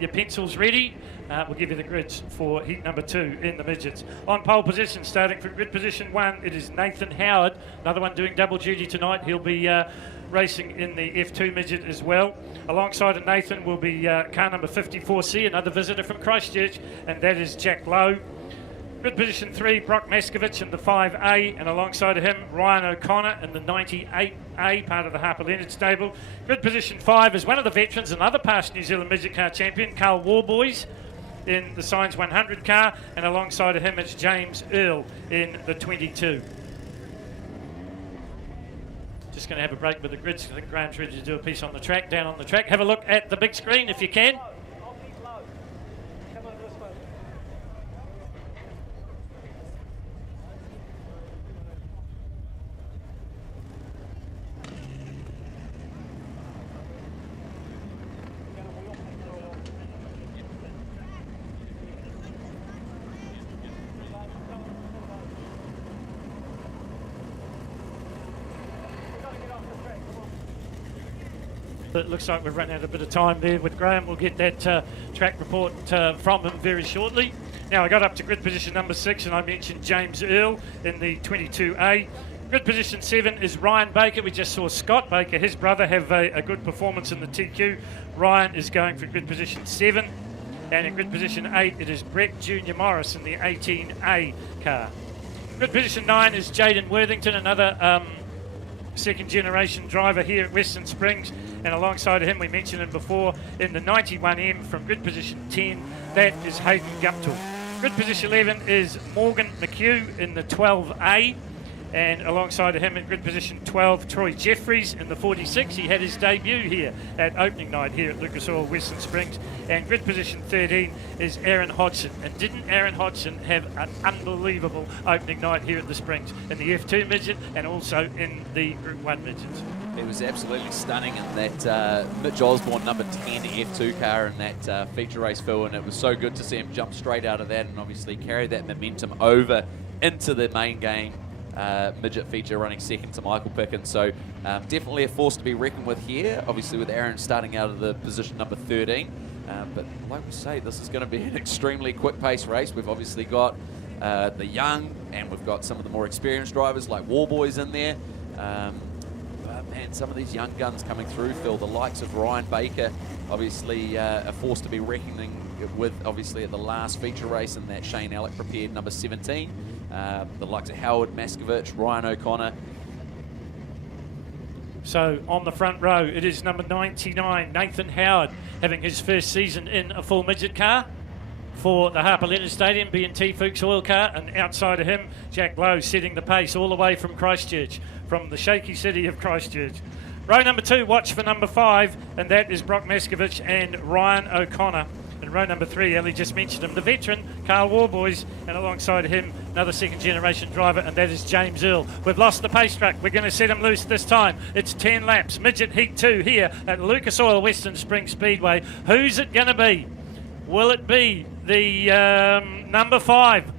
your pencils ready. We'll give you the grids for heat number 2 in the midgets. On pole position, starting from grid position 1, it is Nathan Howard, another one doing double duty tonight. He'll be racing in the F2 midget as well. Alongside of Nathan will be car number 54C, another visitor from Christchurch, and that is Jack Lowe. Grid position 3, Brock Maskovich in the 5A, and alongside of him, Ryan O'Connor in the 98A, part of the Harper Leonard stable. Grid position 5 is one of the veterans, another past New Zealand midget car champion, Carl Warboys, in the Signs 100 car, and alongside of him it's James Earl in the 22. Just going to have a break with the grids. I think Graham's ready to do a piece on the track, down on the track. Have a look at the big screen if you can. It looks like we've run out a bit of time there with Graham. We'll get that track report from him very shortly. Now I got up to grid position number 6 and I mentioned James Earl in the 22A. Grid position 7 is Ryan Baker. We just saw Scott Baker, his brother, have a good performance in the TQ. Ryan is going for grid position 7. And in grid position 8 it is Brett Junior Morris in the 18A car. Grid position 9 is Jaden Worthington, another second generation driver here at Western Springs, and alongside of him we mentioned him before in the 91M from grid position 10, that is Hayden Guptill. Grid position 11 is Morgan McHugh in the 12A, and alongside of him in grid position 12, Troy Jeffries in the 46. He had his debut here at opening night here at Lucas Oil Western Springs. And grid position 13 is Aaron Hodgson. And didn't Aaron Hodgson have an unbelievable opening night here at the Springs in the F2 midget and also in the Group 1 midgets? It was absolutely stunning in that Mitch Osborne number 10 F2 car in that feature race, Phil, and it was so good to see him jump straight out of that and obviously carry that momentum over into the main game. Midget feature running second to Michael Pickens, so definitely a force to be reckoned with here, obviously with Aaron starting out of the position number 13, but like we say, this is going to be an extremely quick pace race. We've obviously got the young and we've got some of the more experienced drivers like Warboys in there, but man, some of these young guns coming through, Phil, the likes of Ryan Baker, obviously a force to be reckoning with, obviously at the last feature race in that Shane Alec prepared number 17. The likes of Howard Maskovich, Ryan O'Connor. So on the front row, it is number 99, Nathan Howard, having his first season in a full midget car for the Harper Leonard Stadium, B&T Fuchs Oil car, and outside of him, Jack Lowe setting the pace all the way from Christchurch, from the shaky city of Christchurch. Row number 2, watch for number 5, and that is Brock Maskovich and Ryan O'Connor. And row number 3, Ellie just mentioned him, the veteran, Carl Warboys, and alongside him, another second generation driver, and that is James Earl. We've lost the pace truck. We're going to set him loose this time. It's 10 laps, midget heat 2 here at Lucas Oil Western Springs Speedway. Who's it going to be? Will it be the number 5,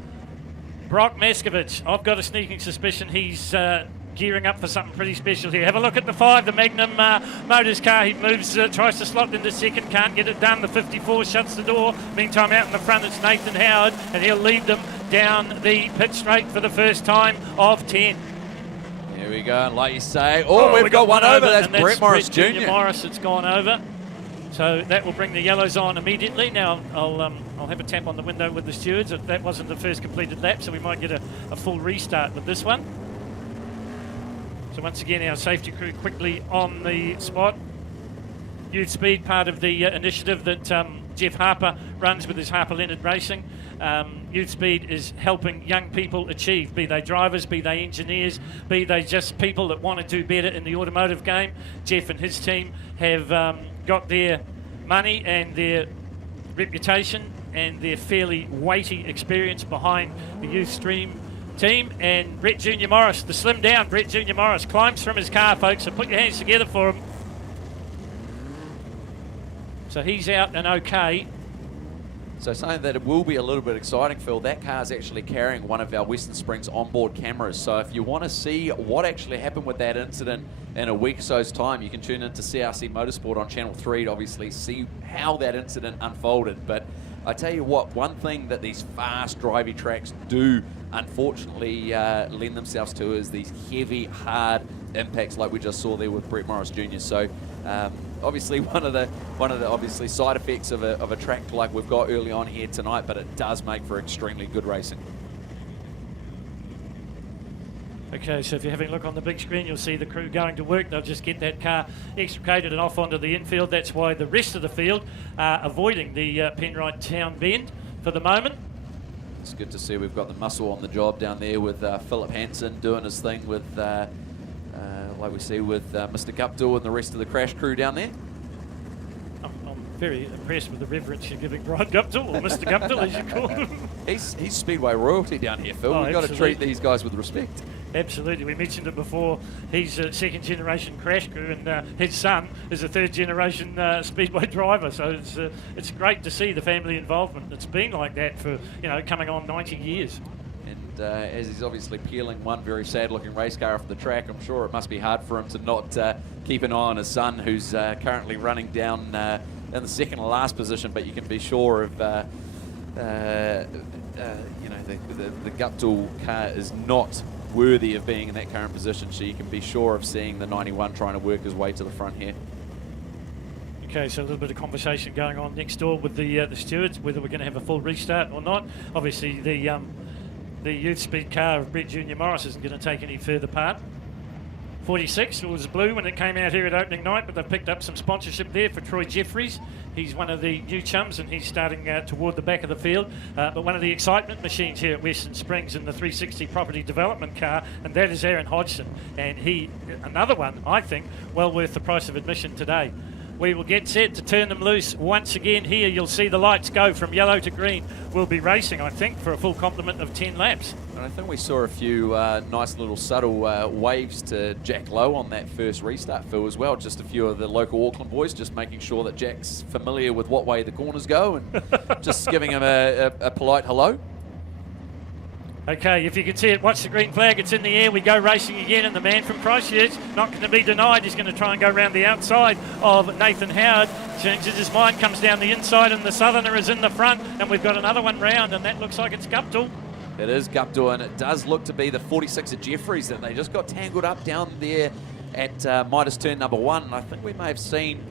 Brock Maskovich? I've got a sneaking suspicion he's gearing up for something pretty special here. Have a look at the 5, the Magnum Motors car. He moves, tries to slot into second, can't get it done. The 54 shuts the door. Meantime, out in the front, it's Nathan Howard, and he'll lead them down the pit straight for the first time of 10. Here we go, and like you say, we've got one over. That's Brett Morris Jr. Morris, it's gone over. So that will bring the yellows on immediately. Now I'll have a tap on the window with the stewards. That wasn't the first completed lap, so we might get a full restart with this one. So once again, our safety crew quickly on the spot. Youth Speed, part of the initiative that Jeff Harper runs with his Harper Leonard Racing. Youth Speed is helping young people achieve, be they drivers, be they engineers, be they just people that want to do better in the automotive game. Jeff and his team have got their money and their reputation and their fairly weighty experience behind the Youth Stream team. And Brett Junior Morris, the slim down Brett Junior Morris, climbs from his car, folks, so put your hands together for him. So he's out and okay. So something that it will be a little bit exciting, Phil, that car is actually carrying one of our Western Springs onboard cameras. So if you want to see what actually happened with that incident in a week or so's time, you can tune into CRC Motorsport on Channel 3 to obviously see how that incident unfolded. But I tell you what, one thing that these fast drivey tracks do unfortunately lend themselves to is these heavy, hard impacts like we just saw there with Brett Morris Jr. So obviously one of the obviously side effects of a track like we've got early on here tonight, but it does make for extremely good racing. Okay, so if you're having a look on the big screen, you'll see the crew going to work. They'll just get that car extricated and off onto the infield. That's why the rest of the field are avoiding the Penrite Town Bend for the moment. It's good to see we've got the muscle on the job down there with Philip Hansen doing his thing with, like we see with Mr. Guptill and the rest of the crash crew down there. I'm very impressed with the reverence you're giving Brian Guptill, or Mr. Guptill as you call him. He's Speedway royalty down here, Phil. We've got to treat these guys with respect. Absolutely. We mentioned it before. He's a second-generation crash crew, and his son is a third-generation Speedway driver. So it's great to see the family involvement. It's been like that for, coming on 90 years. And as he's obviously peeling one very sad-looking race car off the track, I'm sure it must be hard for him to not keep an eye on his son, who's currently running down in the second to last position. But you can be sure of, the Guptill car is not worthy of being in that current position, so you can be sure of seeing the 91 trying to work his way to the front here. Okay, so a little bit of conversation going on next door with the stewards, whether we're going to have a full restart or not. Obviously, the youth speed car of Brett Jr. Morris isn't going to take any further part. 46 was blue when it came out here at opening night, but they've picked up some sponsorship there for Troy Jeffries. He's one of the new chums, and he's starting toward the back of the field. But one of the excitement machines here at Western Springs in the 360 property development car, and that is Aaron Hodgson. And he, another one, I think, well worth the price of admission today. We will get set to turn them loose once again here. You'll see the lights go from yellow to green. We'll be racing, I think, for a full complement of 10 laps. And I think we saw a few nice little subtle waves to Jack Lowe on that first restart, Phil, as well. Just a few of the local Auckland boys just making sure that Jack's familiar with what way the corners go and just giving him a polite hello. Okay, if you can see it, watch the green flag. It's in the air. We go racing again, and the man from Christchurch, not going to be denied. He's going to try and go around the outside of Nathan Howard. Changes his mind, comes down the inside, and the Southerner is in the front. And we've got another one round, and that looks like it's Guptill. It is Guptill, and it does look to be the 46 of Jeffries, and they just got tangled up down there at Midas turn number 1. And I think we may have seen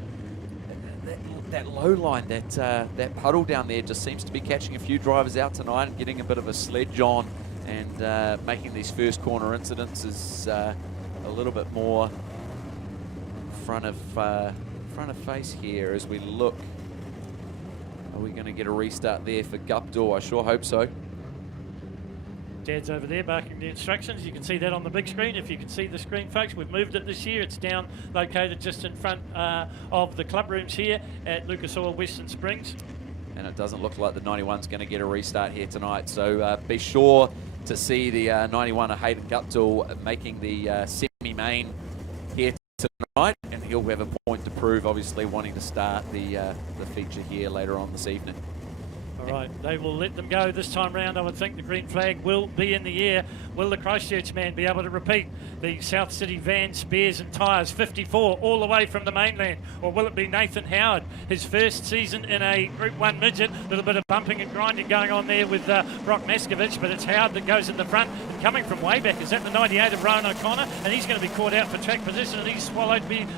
that low line, that puddle down there just seems to be catching a few drivers out tonight and getting a bit of a sledge on. And making these first corner incidents is a little bit more front of face here as we look. Are we going to get a restart there for Guptill? I sure hope so. Dad's over there barking the instructions. You can see that on the big screen. If you can see the screen, folks, we've moved it this year. It's down, located just in front of the club rooms here at Lucas Oil Western Springs. And it doesn't look like the 91's going to get a restart here tonight. So be sure to see the 91 of Hayden Guptill making the semi-main here tonight, and he'll have a point to prove, obviously wanting to start the feature here later on this evening. All right, they will let them go this time round. I would think the green flag will be in the air. Will the Christchurch man be able to repeat the South City van, spares and tyres, 54 all the way from the mainland? Or will it be Nathan Howard, his first season in a Group 1 midget? A little bit of bumping and grinding going on there with Brock Maskovich, but it's Howard that goes in the front. And coming from way back is that the 98 of Rowan O'Connor, and he's going to be caught out for track position, and he's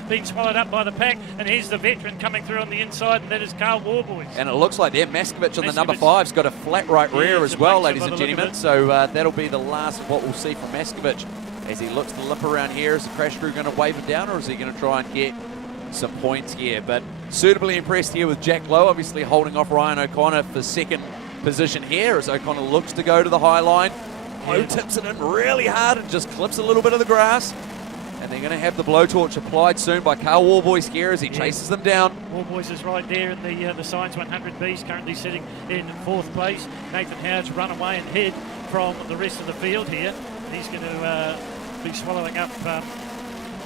being swallowed up by the pack. And here's the veteran coming through on the inside, and that is Carl Warboys. And it looks like there, Maskovich on the number 5's got a flat right rear as well, ladies and gentlemen. So that'll be the last of what we'll see from Maskovich as he looks to limp around here. Is the crash crew going to wave him down, or is he going to try and get some points here? But suitably impressed here with Jack Lowe, obviously holding off Ryan O'Connor for second position here as O'Connor looks to go to the high line. Lowe tips it in really hard and just clips a little bit of the grass. And they're going to have the blowtorch applied soon by Carl Warboys here as he chases them down. Warboys is right there in the Science 100 Bs, currently sitting in 4th place. Nathan Howard's run away and hid from the rest of the field here. He's going to be swallowing up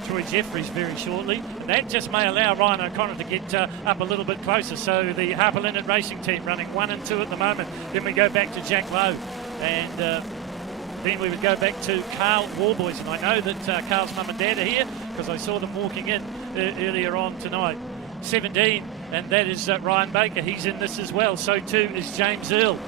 Troy Jeffries very shortly. And that just may allow Ryan O'Connor to get up a little bit closer. So the Harper Leonard Racing team running 1 and 2 at the moment. Then we go back to Jack Lowe, and then we would go back to Carl Warboys. And I know that Carl's mum and dad are here because I saw them walking in earlier on tonight. 17, and that is Ryan Baker. He's in this as well. So too is James Earl.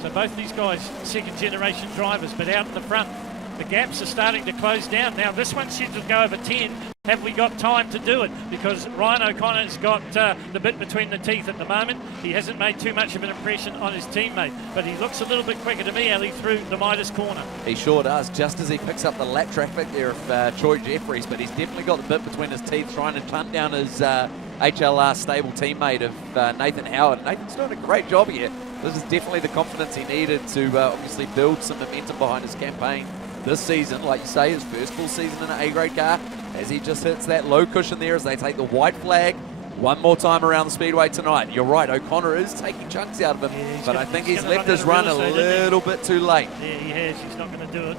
So both these guys, second generation drivers, but out in the front, the gaps are starting to close down. Now this one should go over 10. Have we got time to do it? Because Ryan O'Connor's got the bit between the teeth at the moment. He hasn't made too much of an impression on his teammate, but he looks a little bit quicker to me, Ali, through the Midas corner. He sure does, just as he picks up the lap traffic there of Troy Jeffries, but he's definitely got the bit between his teeth trying to hunt down his HLR stable teammate of Nathan Howard. Nathan's doing a great job here. This is definitely the confidence he needed to obviously build some momentum behind his campaign this season. Like you say, his first full season in an A-grade car, as he just hits that low cushion there as they take the white flag one more time around the speedway tonight. You're right, O'Connor is taking chunks out of him, Yeah, but I think he's left his run a little bit too late. Yeah, he has. He's not going to do it.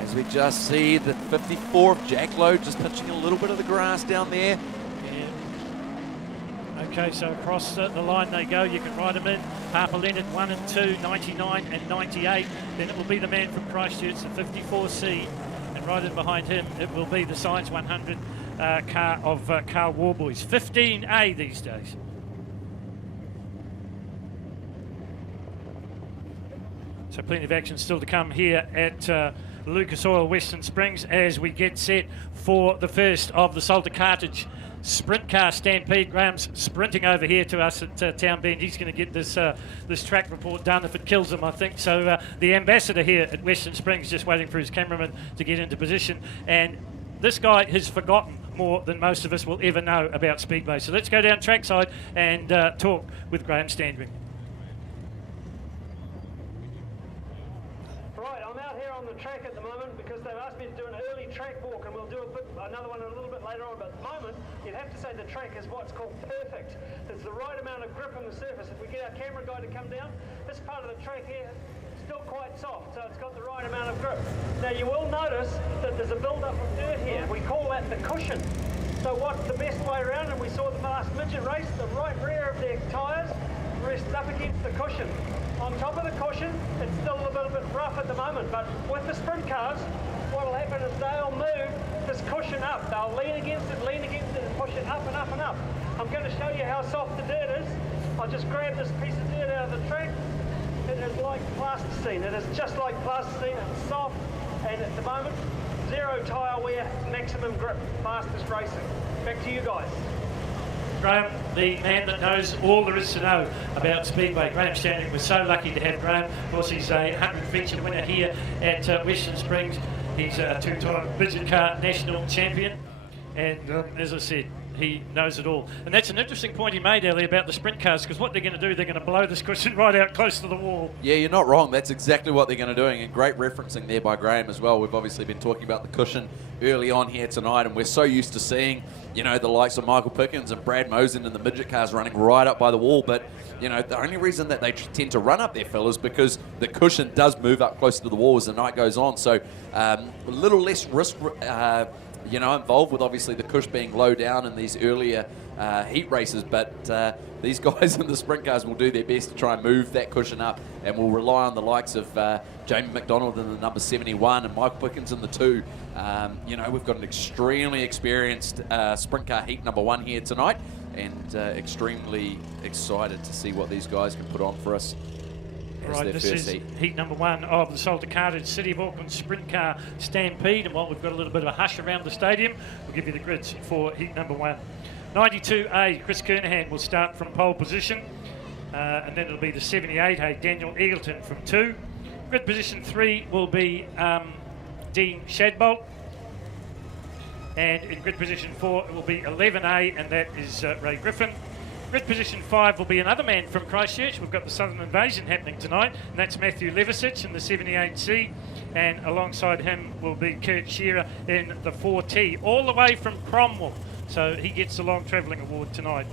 As we just see the 54 of Jack Lowe just pinching a little bit of the grass down there. Yeah. Okay, so across the line they go. You can ride them in. Harper Leonard 1 and 2, 99 and 98. Then it will be the man from Christchurch, the 54C. And right in behind him, it will be the Science 100 car of Carl Warboys. 15A these days. So plenty of action still to come here at Lucas Oil Western Springs as we get set for the first of the Salter Cartridge Sprint Car Stampede. Graham's sprinting over here to us at Town Bend. He's going to get this track report done if it kills him, I think. So the ambassador here at Western Springs just waiting for his cameraman to get into position. And this guy has forgotten more than most of us will ever know about Speedway. So let's go down trackside and talk with Graham Standring. Right, I'm out here on the track at the moment because they've asked me to do an early track walk, and we'll do another one a little bit later on. But at the moment, you'd have to say the track is what's called perfect. There's the right amount of grip on the surface. If we get our camera guy to come down, this part of the track here still quite soft, so it's got the right amount of grip. Now you will notice that there's a build-up of dirt here. We call that the cushion. So what's the best way around? And we saw the last midget race, the right rear of their tyres rests up against the cushion. On top of the cushion, it's still a little bit rough at the moment, but with the sprint cars, what will happen is they'll move this cushion up. They'll lean against it, and push it up and up and up. I'm going to show you how soft the dirt is. I'll just grab this piece of dirt out of the track. It is like plasticine. It is just like plasticine. It's soft, and at the moment, zero tyre wear, maximum grip, fastest racing. Back to you guys. Graham, the man that knows all there is to know about Speedway. Graham Standring, we're so lucky to have Graham. Of course, he's a 100 feature winner here at Western Springs. He's a two-time midget car national champion. And as I said, he knows it all. And that's an interesting point he made, Ellie, about the sprint cars, because what they're going to do, they're going to blow this cushion right out close to the wall. Yeah, you're not wrong. That's exactly what they're going to do, and great referencing there by Graham as well. We've obviously been talking about the cushion early on here tonight, and we're so used to seeing, you know, the likes of Michael Pickens and Brad Mosen and the midget cars running right up by the wall. But, you know, the only reason that they tend to run up there, Phil, is because the cushion does move up close to the wall as the night goes on. So a little less risk you know, involved with obviously the cush being low down in these earlier heat races, but these guys in the sprint cars will do their best to try and move that cushion up, and will rely on the likes of Jamie McDonald in the number 71 and Michael Pickens in the 2. You know, we've got an extremely experienced sprint car heat number 1 here tonight, and extremely excited to see what these guys can put on for us. Right, this is heat number 1 of the Salter Cartridge City of Auckland Sprint Car Stampede. And while we've got a little bit of a hush around the stadium, we'll give you the grids for heat number 1. 92A, Chris Kernahan will start from pole position. And then it'll be the 78A, Daniel Eagleton from 2. Grid position 3 will be Dean Shadbolt. And in grid position 4, it will be 11A, and that is Ray Griffin. Grid position 5 will be another man from Christchurch. We've got the Southern Invasion happening tonight, and that's Matthew Levisic in the 78C, and alongside him will be Kurt Shearer in the 4T, all the way from Cromwell, so he gets the Long Travelling Award tonight.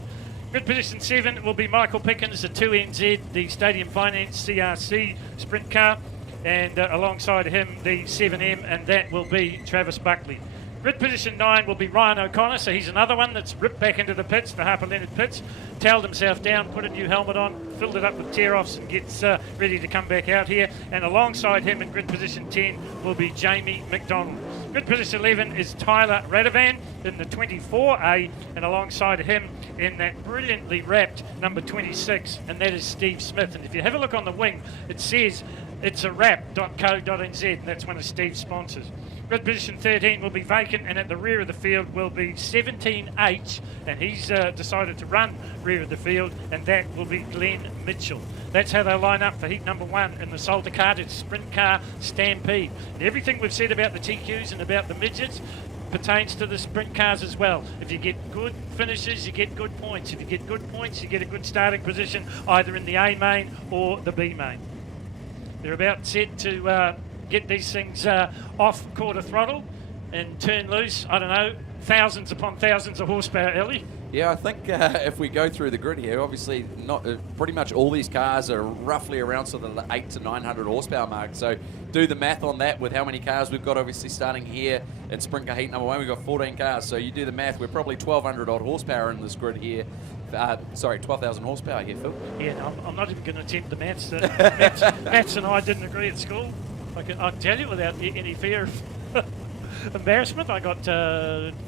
Grid position 7 will be Michael Pickens, the 2NZ, the Stadium Finance CRC sprint car, and alongside him the 7M, and that will be Travis Buckley. Grid position 9 will be Ryan O'Connor, so he's another one that's ripped back into the pits, the Harper Leonard pits, towelled himself down, put a new helmet on, filled it up with tear-offs and gets ready to come back out here. And alongside him in grid position 10 will be Jamie McDonald. Grid position 11 is Tyler Radovan in the 24A, and alongside him in that brilliantly wrapped number 26, and that is Steve Smith. And if you have a look on the wing, it says it's a wrap.co.nz, and that's one of Steve's sponsors. Grid position 13 will be vacant, and at the rear of the field will be 17H, and he's decided to run rear of the field, and that will be Glenn Mitchell. That's how they'll line up for heat number 1 in the Salter Cartage Sprint Car Stampede. And everything we've said about the TQs and about the midgets pertains to the sprint cars as well. If you get good finishes, you get good points. If you get good points, you get a good starting position either in the A main or the B main. They're about set to get these things off quarter throttle and turn loose. I don't know, thousands upon thousands of horsepower, Ellie. Yeah, I think if we go through the grid here, obviously not pretty much all these cars are roughly around sort of the 800 to 900 horsepower mark. So do the math on that with how many cars we've got. Obviously starting here in Sprint Car Heat number 1, we've got 14 cars. So you do the math, we're probably 1,200 odd horsepower in this grid here. Sorry, 12,000 horsepower here, Phil. Yeah, no, I'm not even going to attempt the maths. Maths and I didn't agree at school. I can tell you without any fear of embarrassment. I got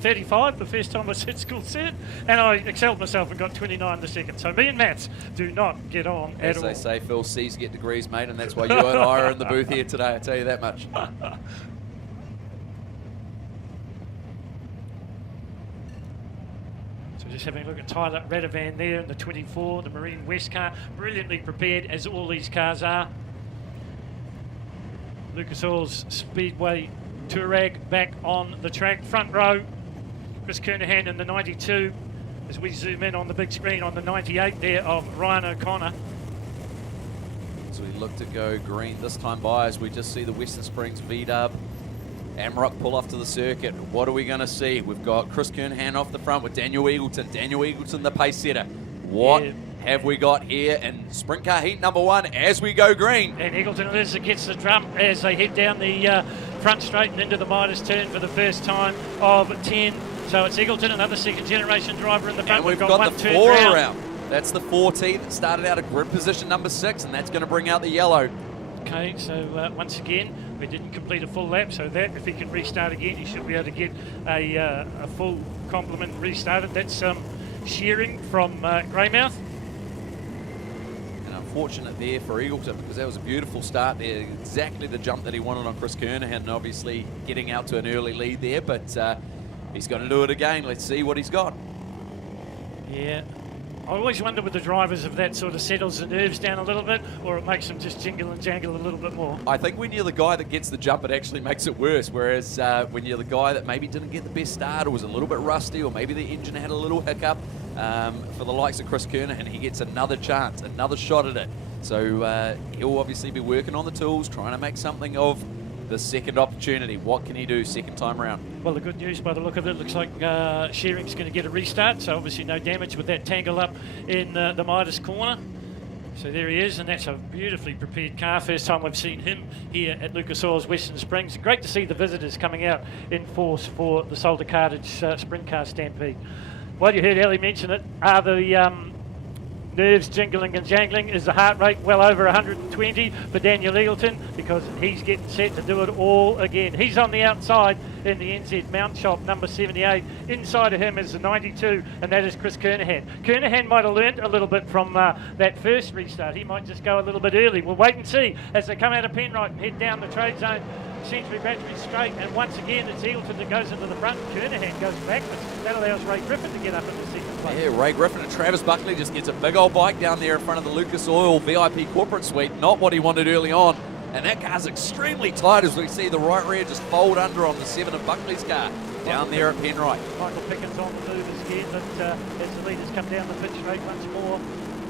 35 the first time I set school set, and I excelled myself and got 29 the second. So me and maths do not get on at all. As they say, Phil, C's get degrees, mate, and that's why you and I are in the booth here today, I tell you that much. So just having a look at Tyler Radovan there in the 24, the Marine West car, brilliantly prepared as all these cars are. Lucas Oil's Speedway Touareg back on the track. Front row, Chris Kernahan in the 92 as we zoom in on the big screen on the 98 there of Ryan O'Connor. So we look to go green this time by as we just see the Western Springs V-Dub Amrock pull off to the circuit. What are we going to see? We've got Chris Kernahan off the front with Daniel Eagleton. Daniel Eagleton, the pace setter. What have we got here in Sprint Car Heat number 1 as we go green? And Eagleton it is that gets the drum as they head down the front straight and into the Midas turn for the first time of 10. So it's Eagleton, another second generation driver in the front. And we've got one the turn 4 round. around. That's the 4T that started out at grid position number 6, and that's going to bring out the yellow. Okay, so once again, we didn't complete a full lap, so that if he can restart again, he should be able to get a full complement restarted. That's shearing from Greymouth. And unfortunate there for Eagleton because that was a beautiful start there. Exactly the jump that he wanted on Chris Kernahan, and obviously getting out to an early lead there, but he's going to do it again. Let's see what he's got. Yeah. I always wonder with the drivers if that sort of settles the nerves down a little bit or it makes them just jingle and jangle a little bit more. I think when you're the guy that gets the jump, it actually makes it worse, whereas when you're the guy that maybe didn't get the best start or was a little bit rusty or maybe the engine had a little hiccup, for the likes of Chris Kernahan, he gets another chance, another shot at it. So he'll obviously be working on the tools, trying to make something of the second opportunity. What can he do second time around? Well, the good news by the look of it, looks like Shearing's going to get a restart, so obviously no damage with that tangle up in the Midas corner. So there he is, and that's a beautifully prepared car. First time we've seen him here at Lucas Oil's Western Springs. Great to see the visitors coming out in force for the Salter Cartage Sprint Car Stampede. Well, you heard Ellie mention it. Are the nerves jingling and jangling? Is the heart rate well over 120 for Daniel Eagleton? Because he's getting set to do it all again. He's on the outside in the NZ Mount Shop, number 78. Inside of him is the 92, and that is Chris Kernahan. Kernahan might have learnt a little bit from that first restart. He might just go a little bit early. We'll wait and see as they come out of Penrite and head down the trade zone. Century Battery straight, and once again it's Eagleton that goes into the front. Kernahan goes backwards. That allows Ray Griffin to get up in the second place. Yeah, Ray Griffin and Travis Buckley just gets a big old bike down there in front of the Lucas Oil VIP corporate suite. Not what he wanted early on. And that car's extremely tight as we see the right rear just fold under on the 7 of Buckley's car down there at Penrite. Michael Pickens on the move again, but as the leaders come down the pit straight once more,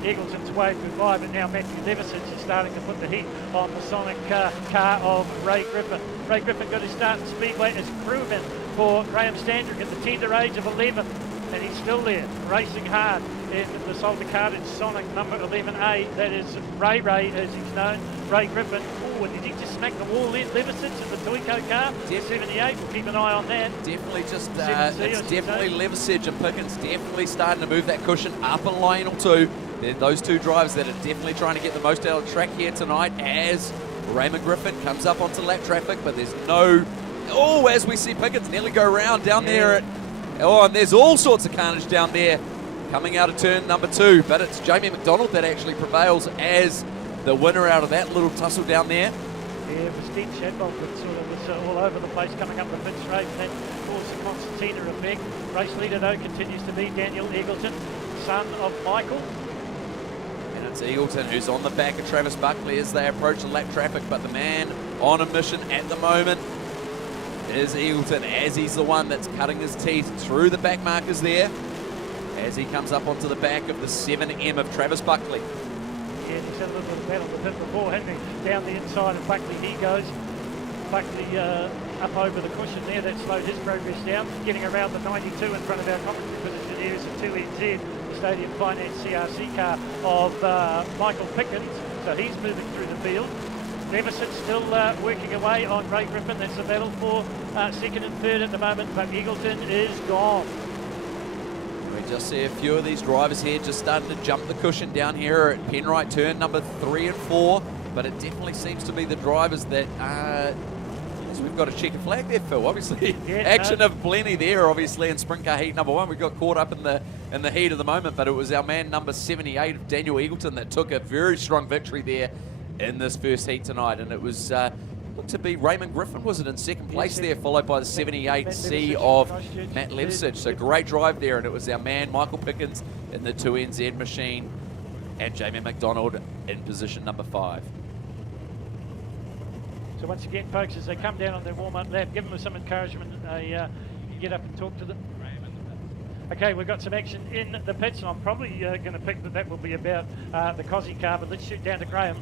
Eagleton's waved goodbye, but now Matthew Levisage is starting to put the heat on the Sonic car of Ray Griffin. Ray Griffin got his start in Speedway as crewman for Graham Standrick at the tender age of 11, and he's still there, racing hard in the Salter Cartage Sonic number 11A. That is Ray, as he's known Ray Griffin. Oh, did he just smack the wall in? Levisage in the Toyco car. 78, we'll keep an eye on that. Definitely just, 7C, it's I should definitely say. Levisage and Pickens definitely starting to move that cushion up in lane or two. They're those two drivers that are definitely trying to get the most out of the track here tonight as Raymond Griffin comes up onto lap traffic, but there's no, oh, as we see Pickens nearly go round down there. And there's all sorts of carnage down there coming out of turn number 2, but it's Jamie McDonald that actually prevails as the winner out of that little tussle down there. Yeah, it was Dean Shadbolt that sort of was all over the place coming up the pit straight, and that caused the concertina effect. Race leader, though, continues to be Daniel Eagleton, son of Michael. And it's Eagleton who's on the back of Travis Buckley as they approach the lap traffic, but the man on a mission at the moment is Eagleton, as he's the one that's cutting his teeth through the back markers there as he comes up onto the back of the 7M of Travis Buckley. Yeah, he's had a little bit of battle with him before, hasn't he? Down the inside of Buckley he goes. Buckley up over the cushion there, that slowed his progress down. Getting around the 92 in front of our commentary position here is the 2NZ, the Stadium Finance CRC car of Michael Pickens. So he's moving through the field. Levisage still working away on Ray Griffin. That's the battle for second and third at the moment, but Eagleton is gone. We just see a few of these drivers here just starting to jump the cushion down here at Penrite turn number 3 and 4, but it definitely seems to be the drivers that we've got a checkered flag there, Phil. Obviously, yeah, action of plenty there. Obviously, in sprint car heat number 1, we got caught up in the heat of the moment, but it was our man number 78 of Daniel Eagleton that took a very strong victory there in this first heat tonight, and it was looked to be Raymond Griffin, was it, in second place there, followed by the 78C of Matt Levisage. So great drive there, and it was our man Michael Pickens in the 2NZ machine and Jamie McDonald in position number 5. So once again, folks, as they come down on their warm-up lap, give them some encouragement. They get up and talk to them. Okay, we've got some action in the pits, and I'm probably going to pick that will be about the Cosy car, but let's shoot down to Graham.